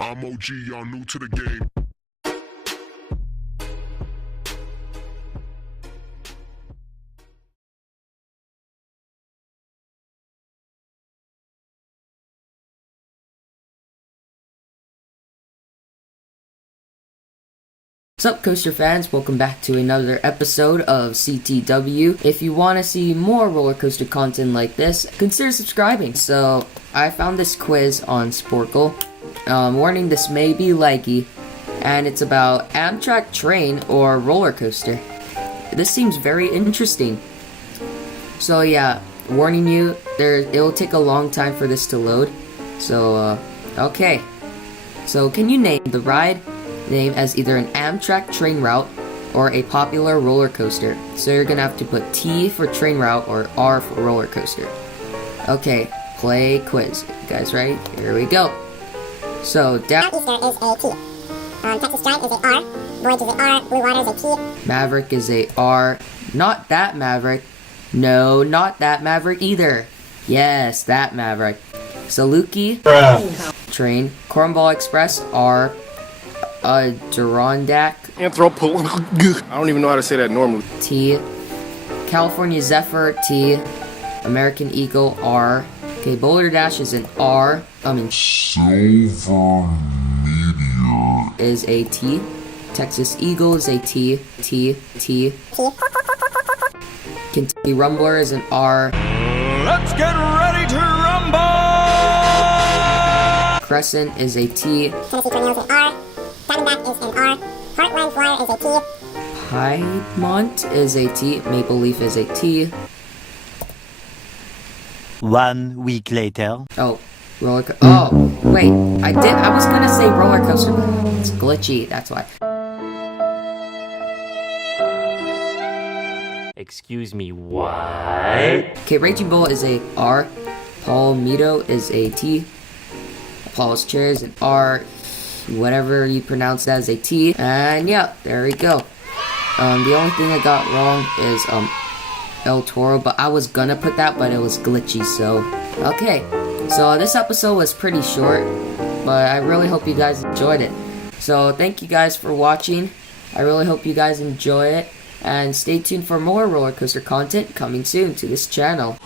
I'm OG, y'all new to the game. What's up, Coaster fans? Welcome back to another episode of CTW. If you want to see more roller coaster content like this, consider subscribing. So, I found this quiz on Sporcle. Warning, this may be laggy, and it's about Amtrak train or roller coaster. This seems very interesting. So yeah, warning you, it'll take a long time for this to load. So, okay. So, can you name the ride name as either an Amtrak train route or a popular roller coaster? So you're gonna have to put T for train route or R for roller coaster. Okay, play quiz. You guys ready? Here we go. So Southeaster is a T. Texas Drive is a R. Voyage is a R. Blue Water is a T. Maverick is a R. Not that Maverick. No, not that Maverick either. Yes, that Maverick. Saluki train. Cornball Express R. Adirondack I don't even know how to say that normally. T. California Zephyr T. American Eagle R. Okay, Boulder Dash is an R. Silver Meteor Is a T. Texas Eagle is a T. T. Kentucky Rumbler is an R. Let's get ready to rumble! Crescent is a T. Tennessee Tornado is an R. Diamondback is an R. Heartland Flyer is a T. Piedmont is a T. Maple Leaf is a T. 1 week later. Oh, oh, wait. I was gonna say roller coaster, but it's glitchy. That's why. Excuse me, what? Okay, Raging Bull is a R. Palmetto is a T. Apollo's Chair is an R. Whatever you pronounce that is a T. And yeah, there we go. The only thing I got wrong is El Toro, but I was gonna put that, but it was glitchy, so okay. So this episode was pretty short, but I really hope you guys enjoyed it. So thank you guys for watching. I really hope you guys enjoy it, and stay tuned for more roller coaster content coming soon to this channel.